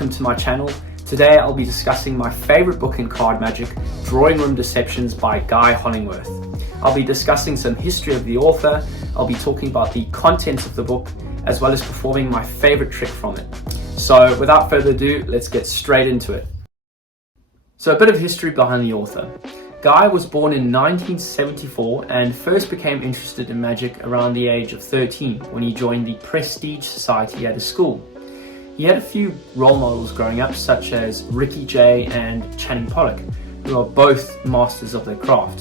welcome to my channel. Today I'll be discussing my favourite book in card magic, Drawing Room Deceptions by Guy Hollingworth. I'll be discussing some history of the author, I'll be talking about the contents of the book, as well as performing my favourite trick from it. So without further ado, let's get straight into it. So a bit of history behind the author. Guy was born in 1974 and first became interested in magic around the age of 13 when he joined the Prestige Society at his school. He had a few role models growing up, such as Ricky Jay and Channing Pollock, who are both masters of their craft.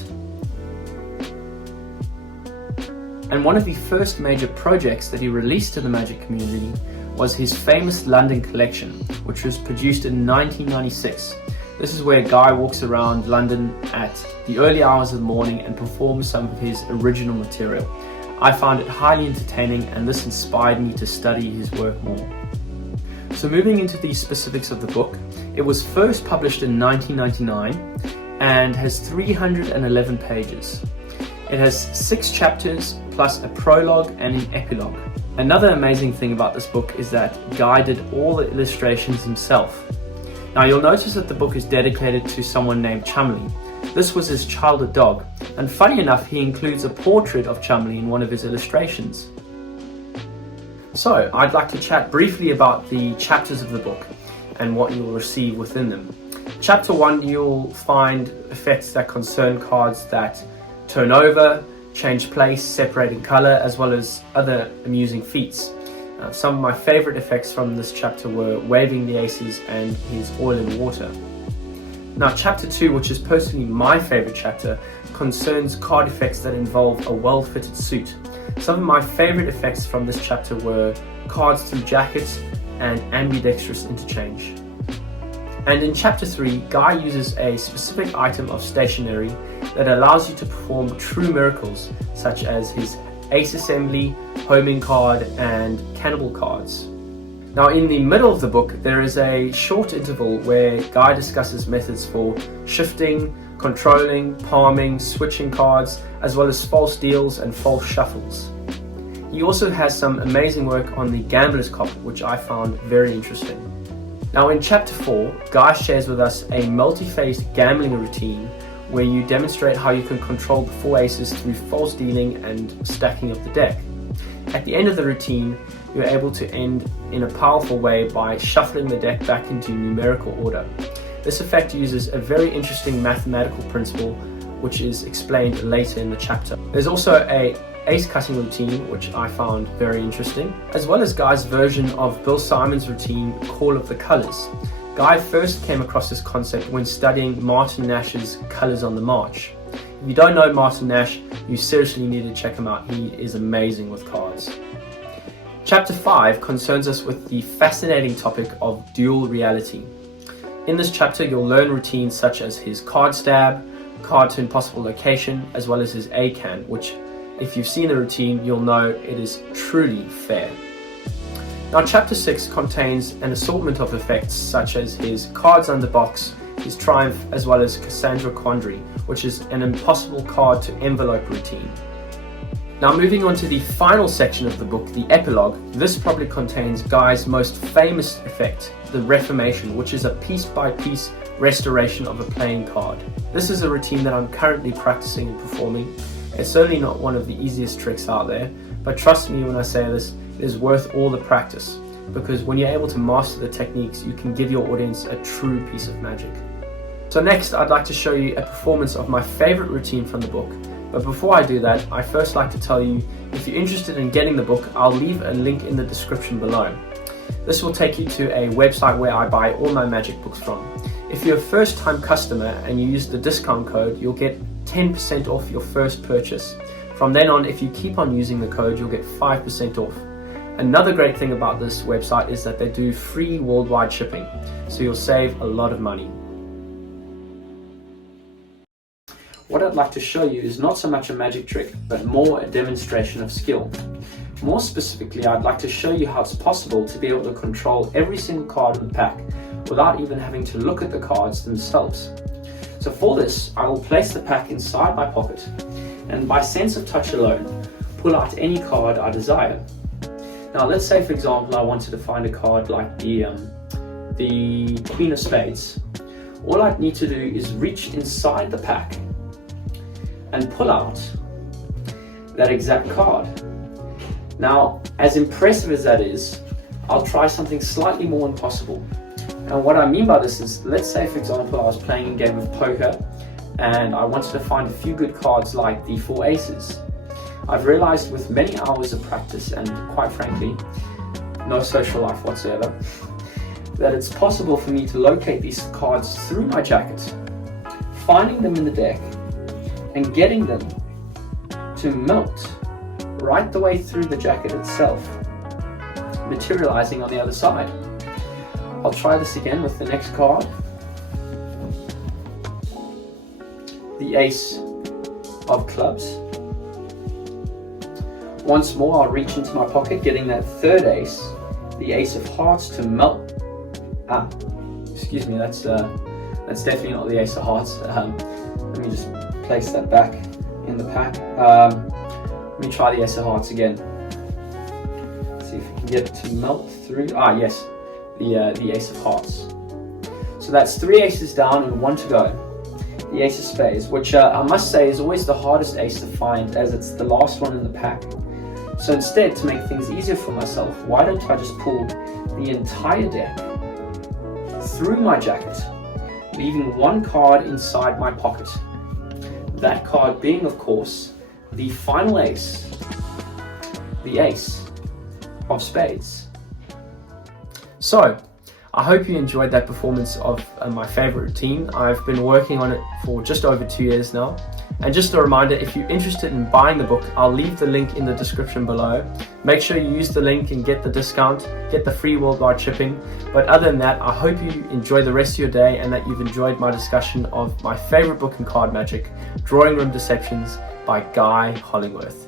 And one of the first major projects that he released to the magic community was his famous London collection, which was produced in 1996. This is where Guy walks around London at the early hours of the morning and performs some of his original material. I found it highly entertaining, and this inspired me to study his work more. So moving into the specifics of the book, it was first published in 1999 and has 311 pages. It has 6 chapters plus a prologue and an epilogue. Another amazing thing about this book is that Guy did all the illustrations himself. Now you'll notice that the book is dedicated to someone named Chumley. This was his childhood dog, and funny enough, he includes a portrait of Chumley in one of his illustrations. So I'd like to chat briefly about the chapters of the book and what you'll receive within them. Chapter 1, you'll find effects that concern cards that turn over, change place, separate in color, as well as other amusing feats. Some of my favorite effects from this chapter were waving the aces and his oil in water. Now chapter 2, which is personally my favorite chapter, concerns card effects that involve a well-fitted suit. Some of my favorite effects from this chapter were cards through jackets and ambidextrous interchange. And in chapter 3, Guy uses a specific item of stationery that allows you to perform true miracles, such as his ace assembly, homing card, and cannibal cards. Now in the middle of the book, there is a short interval where Guy discusses methods for shifting, controlling, palming, switching cards, as well as false deals and false shuffles. He also has some amazing work on the gambler's cop, which I found very interesting. Now in chapter 4, Guy shares with us a multi-phased gambling routine where you demonstrate how you can control the 4 aces through false dealing and stacking of the deck. At the end of the routine, you're able to end in a powerful way by shuffling the deck back into numerical order. This effect uses a very interesting mathematical principle which is explained later in the chapter. There's also a ace cutting routine which I found very interesting, as well as Guy's version of Bill Simon's routine, Call of the Colours. Guy first came across this concept when studying Martin Nash's Colours on the March. If you don't know Martin Nash, you seriously need to check him out. He is amazing with cards. Chapter 5 concerns us with the fascinating topic of dual reality. In this chapter, you'll learn routines such as his card stab, card to impossible location, as well as his A-can, which if you've seen the routine, you'll know it is truly fair. Now chapter 6 contains an assortment of effects such as his cards under box, his triumph, as well as Cassandra Quandary, which is an impossible card to envelope routine. Now moving on to the final section of the book, the epilogue, this probably contains Guy's most famous effect, the Reformation, which is a piece-by-piece restoration of a playing card. This is a routine that I'm currently practicing and performing. It's certainly not one of the easiest tricks out there, but trust me when I say this, it is worth all the practice, because when you're able to master the techniques, you can give your audience a true piece of magic. So next, I'd like to show you a performance of my favorite routine from the book. But before I do that, I first like to tell you, if you're interested in getting the book, I'll leave a link in the description below. This will take you to a website where I buy all my magic books from. If you're a first-time customer and you use the discount code, you'll get 10% off your first purchase. From then on, if you keep on using the code, you'll get 5% off. Another great thing about this website is that they do free worldwide shipping, so you'll save a lot of money. What I'd like to show you is not so much a magic trick, but more a demonstration of skill. More specifically, I'd like to show you how it's possible to be able to control every single card in the pack without even having to look at the cards themselves. So for this, I will place the pack inside my pocket and by sense of touch alone, pull out any card I desire. Now let's say for example I wanted to find a card like the the Queen of Spades, all I need to do is reach inside the pack and pull out that exact card. Now, as impressive as that is, I'll try something slightly more impossible. And what I mean by this is, let's say for example I was playing a game of poker and I wanted to find a few good cards like the 4 aces. I've realized with many hours of practice and quite frankly, no social life whatsoever, that it's possible for me to locate these cards through my jacket, finding them in the deck and getting them to melt right the way through the jacket itself, materializing on the other side. I'll try this again with the next card, the Ace of Clubs. Once more, I'll reach into my pocket, getting that third ace, the Ace of Hearts, to melt. Excuse me, that's definitely not the Ace of Hearts. Let me just place that back in the pack. Let me try the Ace of Hearts again. See if we can get it to melt through. Yes, the Ace of Hearts. So that's 3 aces down and 1 to go. The Ace of Spades, which I must say is always the hardest ace to find, as it's the last one in the pack. So instead, to make things easier for myself, why don't I just pull the entire deck through my jacket, leaving 1 card inside my pocket. That card being, of course, the final ace, the Ace of Spades. So, I hope you enjoyed that performance of my favorite routine. I've been working on it for just over 2 years now. And just a reminder, if you're interested in buying the book, I'll leave the link in the description below. Make sure you use the link and get the discount, get the free worldwide shipping. But other than that, I hope you enjoy the rest of your day and that you've enjoyed my discussion of my favorite book in card magic, Drawing Room Deceptions by Guy Hollingworth.